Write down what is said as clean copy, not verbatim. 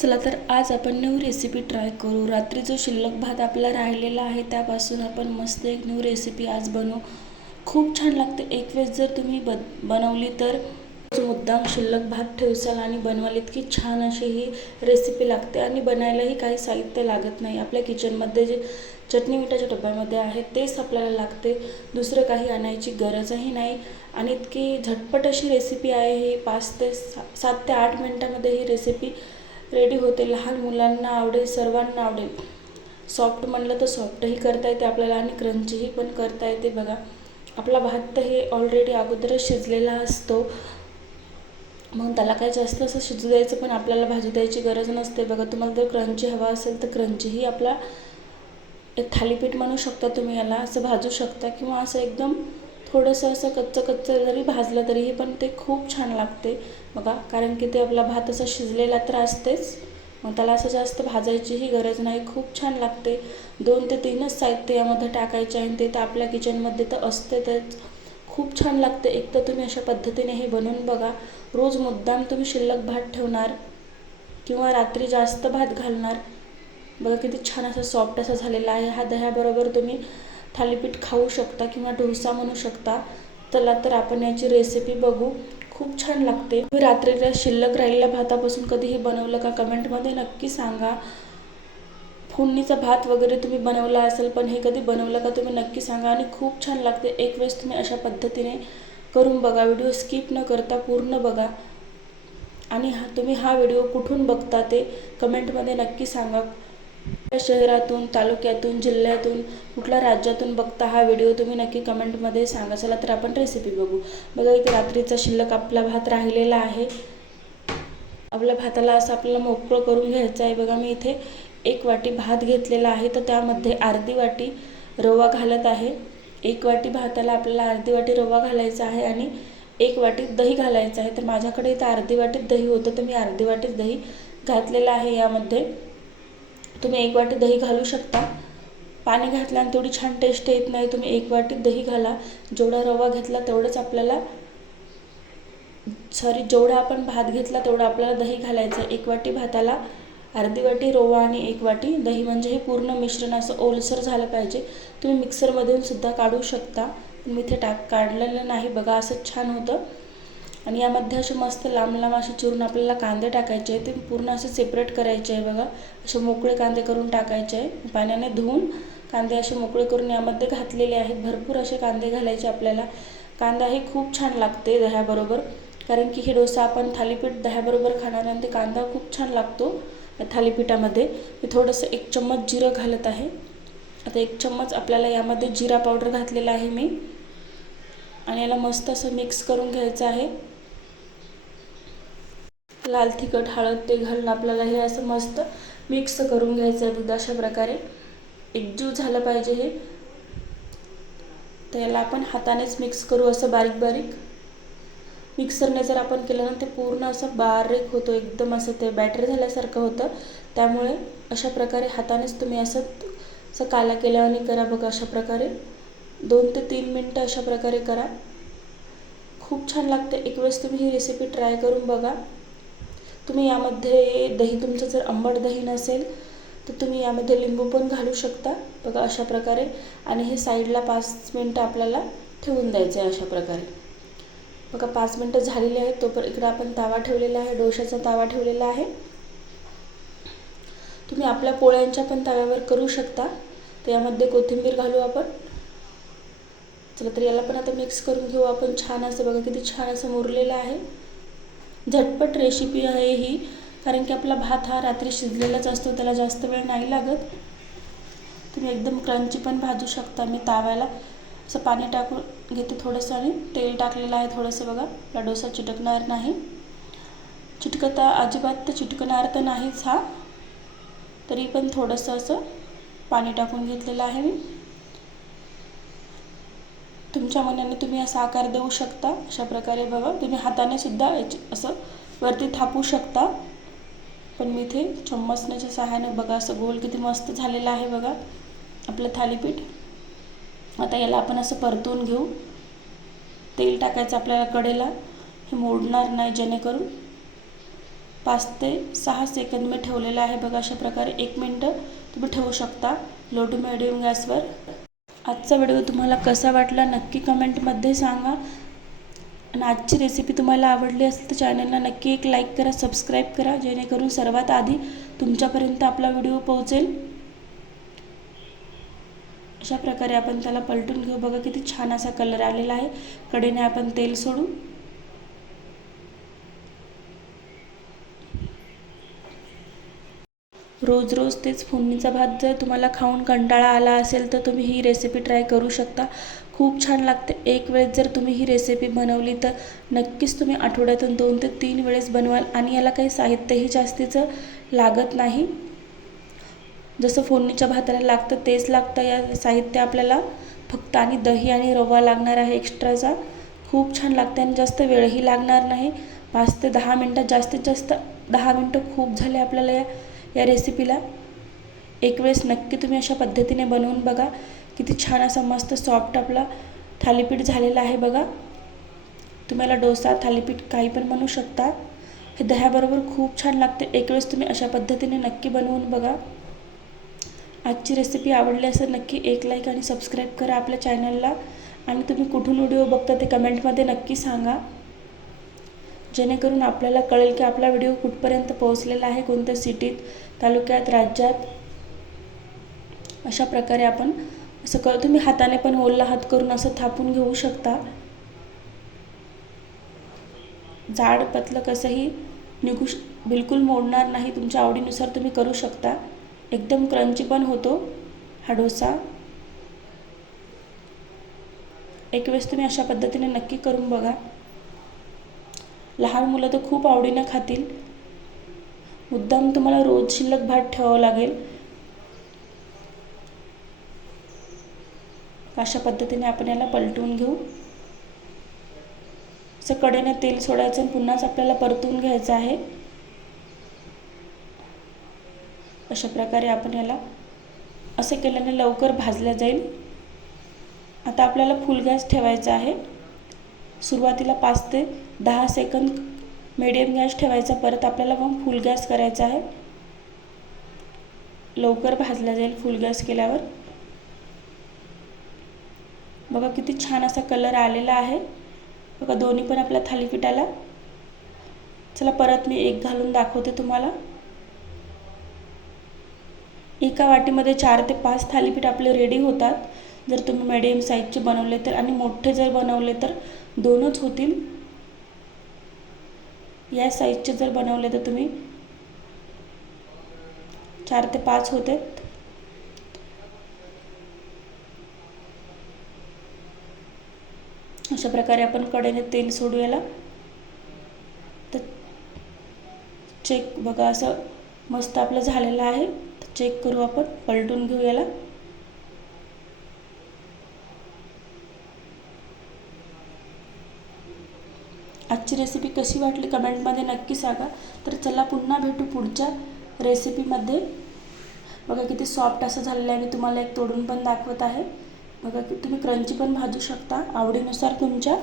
चला तर आज आपण न्यू रेसिपी ट्राय करू। रात्री जो शिल्लक भात आपला राहिलेला आहे त्यापासून आपण मस्त एक न्यू रेसिपी आज बनवू। खूप छान लागते। एक वेळेस जर तुम्ही बनवली तर मुद्दाम शिल्लक भात ठेवसाल आणि बनवाल इतकी छान अशी ही रेसिपी लागते आणि बनायलाही काही साहित्य लागत नाही। आपल्या किचनमध्ये जे चटणी मिठाच्या डब्यामध्ये आहे तेच आपल्याला लागते, दुसरं काही आणायची गरजही नाही आणि इतकी झटपट अशी रेसिपी आहे। ही 7 ते 8 मिनिटांमध्ये ही रेसिपी रेडी होते। लहान मुलांना आवडेल, सर्वांना आवडेल। सॉफ्ट म्हणलं तर सॉफ्टही करता येते आपल्याला आणि क्रंचीही पण करता येते। बघा आपला भात तर हे ऑलरेडी अगोदरच शिजलेला असतो, मग त्याला काय जास्त असं शिजू द्यायचं पण आपल्याला भाजू द्यायची गरज नसते। बघा तुम्हाला जर क्रंची हवा असेल तर क्रंचीही आपला एक थालीपीठ म्हणू शकता तुम्ही, याला असं भाजू शकता किंवा असं एकदम थोडंसं असं कच्चं जरी भाजलं तरीही पण ते खूप छान लागते। बघा कारण की ते आपला भात असा शिजलेला तर असतेच, मग त्याला असं जास्त भाजायचीही गरज नाही, खूप छान लागते। 2 ते 3च साहित्य यामध्ये टाकायचे आहे, ते तर आपल्या किचनमध्ये तर असतेच। खूप छान लागते। एक तर तुम्ही अशा पद्धतीने हे बनवून बघा। रोज मुद्दाम तुम्ही शिल्लक भात ठेवणार किंवा रात्री जास्त भात घालणार। बघा किती छान असा सॉफ्ट असा झालेला आहे। हा दह्याबरोबर तुम्ही थालीपीठ खाऊ शकता किंवा डोसा म्हणू शकता। चला तर आपण याची रेसिपी बघू। खूप छान लागते। तुम्ही रात्रीला शिल्लक राहिलेल्या भातापासून कधीही बनवलं का कमेंटमध्ये नक्की सांगा। फोडणीचा भात वगैरे तुम्ही बनवला असेल पण हे कधी बनवलं का तुम्ही नक्की सांगा आणि खूप छान लागते। एक वेळेस तुम्ही अशा पद्धतीने करून बघा। व्हिडिओ स्किप न करता पूर्ण बघा आणि तुम्ही हा व्हिडिओ कुठून बघता ते कमेंटमध्ये नक्की सांगा। शहरातून, तालुक्यातून, जिल्ह्यातून, कुठल्या राज्यातून बघता हा व्हिडिओ तुम्ही नक्की कमेंटमध्ये सांगा। चला तर आपण रेसिपी बघू। बघा इथे रात्रीचा शिल्लक आपला भात राहिलेला आहे। आपल्या भाताला असं आपल्याला मोकळं करून घ्यायचं आहे। बघा मी इथे 1 वाटी भात घेतलेला आहे, तर त्यामध्ये अर्धी वाटी रवा घालत आहे। 1 वाटी भाताला आपल्याला अर्धी वाटी रवा घालायचा आहे आणि 1 वाटी दही घालायचं आहे। तर माझ्याकडे इथं अर्धी वाटी दही होतं, तर मी अर्धी वाटी दही घातलेलं आहे। यामध्ये तुम्ही 1 वाटी दही घालू शकता। पाणी घातल्याने तेवढी छान टेस्ट येत नाही, तुम्ही 1 वाटी दही घाला। जेवढा रवा घेतला तेवढंच आपल्याला जेवढा आपण भात घेतला तेवढा आपल्याला दही घालायचं। 1 वाटी भाताला अर्धी वाटी रवा आणि 1 वाटी दही, म्हणजे हे पूर्ण मिश्रण असं ओलसर झालं पाहिजे। तुम्ही मिक्सरमधून सुद्धा काढू शकता, पण मी इथे काढलेलं नाही। बघा असं छान होतं आणि यामध्ये असे मस्त लांब लांब असे चिरून आपल्याला कांदे टाकायचे आहे, ते पूर्ण असे सेपरेट करायचे आहे। बघा असे मोकळे कांदे करून टाकायचे आहे। पाण्याने धुवून कांदे असे मोकळे करून यामध्ये घातलेले आहेत। भरपूर असे कांदे घालायचे आपल्याला। कांदा हे खूप छान लागते दह्याबरोबर, कारण की हे डोसा आपण थालीपीठ दह्याबरोबर खाणार आणि ते कांदा खूप छान लागतो थालीपीठामध्ये। मी थोडंसं 1 चम्मच जिरं घालत आहे। आता 1 चम्मच आपल्याला यामध्ये जिरा पावडर घातलेला आहे मी आणि याला मस्त असं मिक्स करून घ्यायचं आहे। लाल तिखट, हळद ते घालून आपल्याला हे असं मस्त मिक्स करून घ्यायचं आहे। दूध अशा प्रकारे एकजीव झालं पाहिजे हे। तर याला आपण हातानेच मिक्स करू, असं बारीक बारीक। मिक्सरने जर आपण केलं ना ते पूर्ण असं बारीक होतं, एकदम असं ते बॅटर झाल्यासारखं होतं। त्यामुळे अशा प्रकारे हातानेच तुम्ही असं काला केल्याने करा। बघा अशा प्रकारे 2 ते 3 मिनिटं अशा प्रकारे करा। खूप छान लागते। एक वेळेस तुम्ही ही रेसिपी ट्राय करून बघा। तुम्ही यामध्ये दही, तुमचं जर आंबट दही नसेल तर तुम्ही यामध्ये लिंबू पण घालू शकता। बघा अशा प्रकारे आणि हे साईडला 5 मिनिटं आपल्याला ठेवून द्यायचं आहे अशा प्रकारे। बघा 5 मिनिटं झालेली आहेत, तोपर्यंत इकडे आपण तवा ठेवलेला आहे, डोशाचा तवा ठेवलेला आहे। तुम्ही आपल्या पोळ्यांच्या पण तव्यावर करू शकता। तर यामध्ये कोथिंबीर घालू आपण। चला तर याला पण आता मिक्स करून घेऊ आपण छान असं। बघा किती छान असं मुरलेलं आहे। झटपट रेसिपी आहे ही, कारण की आपला भात हा रात्री शिजलेलाच असतो, त्याला जास्त वेळ नाही लागत। तुम्ही एकदम क्रंची पण भाजू शकता। मी तव्याला असं पाणी टाकून घेते थोडंसं आणि तेल टाकलेलं आहे थोडंसं। बघा आपला डोसा चिटकणार नाही, अजिबात तर चिटकणार तर नाहीच हा, तरी पण थोडंसं असं पाणी टाकून घेतलेलं आहे मी। तुमच्या मनाने तुम्ही असा आकार देऊ शकता अशा प्रकारे। बघा तुम्ही हाताने सुद्धा असं वरती थापू शकता, पण मी इथे चम्मचच्या सहाय्याने बघा असं गोल किती मस्त झालेलं आहे बघा आपलं थालीपीठ। आता याला आपण असं परतून घेऊ। तेल टाकायचं आपल्याला कडेला, हे मोडणार नाही जेणेकरून। 5 ते 6 सेकंद मी ठेवलेलं आहे बघा. अशा प्रकारे 1 मिनटं तुम्ही ठेवू शकता लो टू मिडियम गॅसवर. आजचा व्हिडिओ तुम्हाला कसा वाटला नक्की कमेंटमध्ये सांगा. आणि आजची रेसिपी तुम्हाला आवडली असेल तर चॅनलला नक्की एक लाईक करा, सबस्क्राईब करा, जेणेकरून सर्वात आधी तुमच्यापर्यंत आपला व्हिडिओ पोहोचेल. अशा प्रकारे आपण त्याला पलटून घेऊ. बघा किती छान असा कलर आलेला आहे. कढईने आपण तेल सोडू. रोज रोज तेच फोडणीचा भात जर तुम्हाला खाऊन कंटाळा आला असेल तर तुम्ही ही रेसिपी ट्राय करू शकता. खूप छान लागते. एक वेळेस जर तुम्ही ही रेसिपी बनवली तर नक्कीच तुम्ही आठवड्यातून 2 ते 3 वेळेस बनवाल. आणि याला काही साहित्यही जास्तीचं लागत नाही. जसं फोडणीच्या भाताला लागतं तेच लागतं या साहित्य आपल्याला फक्त. आणि दही आणि रवा लागणार आहे एक्स्ट्राचा. खूप छान लागते आणि जास्त वेळही लागणार नाही. 5 ते 10 मिनटात, जास्तीत जास्त 10 मिनटं खूप झाले आपल्याला या रेसिपीला. एक वेळेस नक्की तुम्ही अशा पद्धतीने बनवून बघा. किती छान असा मस्त सॉफ्ट आपला थालीपीठ झालेला आहे बघा. तुम्हाला डोसा, थालीपीठ काही पण बनवू शकता. हे दह्याबरोबर खूप छान लागते. एक वेळेस तुम्ही अशा पद्धतीने नक्की बनवून बघा. आजची रेसिपी आवडली असेल नक्की एक लाईक आणि सबस्क्राईब करा आपल्या चॅनलला. आणि तुम्ही कुठून व्हिडिओ बघता ते कमेंटमध्ये नक्की सांगा, जेणेकरून आपल्याला कळेल की आपला व्हिडिओ कुठपर्यंत पोहोचलेला आहे, कोणत्या सिटीत, तालुक्यात, राज्यात. अशा प्रकारे आपण असं तुम्ही हाताने पण ओला हात करून असं थापून घेऊ शकता. जाड पतलं कसंही बिलकुल मोडणार नाही. तुमच्या आवडीनुसार तुम्ही करू शकता. एकदम क्रंची पण होतो हा डोसा. एक वेळेस तुम्ही अशा पद्धतीने नक्की करून बघा. लहान मुलं तर खूप आवडीनं खातील. मुद्दाम तुम्हाला रोज शिल्लक भात ठेवावं लागेल. अशा पद्धतीने आपण याला पलटून घेऊ. असं कडेने तेल सोडायचं आणि पुन्हाच आपल्याला परतून घ्यायचं आहे. अशा प्रकारे आपण याला असे केल्याने लवकर भाजल्या जाईल. आता आपल्याला फुल गॅस ठेवायचा आहे. सुरुवातीला 5 ते 10 सेकंद मीडियम गॅस ठेवायचा. परत आपल्याला मग फुल गॅस करायचा आहे. लवकर भाजला जाईल फुल गॅस केल्यावर. बघा किती छान असा कलर आलेला आहे बघा दोन्ही पण आपल्या थालीपीठाला. चला परत मी एक घालून दाखवते तुम्हाला. एका वाटीमध्ये 4 ते 5 थालीपीठ आपले रेडी होतात. जर तुम्ही मीडियम साईजचे बनवले तर. आणि मोठे जर बनवले तर 2च होतील. या साईजचे जर बनवले तर तुम्ही 4 ते 5 होते. अशा प्रकारे आपण कढईने तेल सोडू याला. तर चेक बघा असं मस्त आपलं झालेलं आहे. तर चेक करू आपण, पलटून घेऊ याला. आजची रेसिपी कशी वाटली कमेंटमध्ये नक्की सांगा. तर चला पुन्हा भेटू पुढच्या रेसिपीमध्ये. बघा किती सॉफ्ट असं झालेलं आहे. मी तुम्हाला एक तोडून पण दाखवत आहे. बघा तुम्ही क्रंची पण भाजू शकता आवडीनुसार तुमच्या.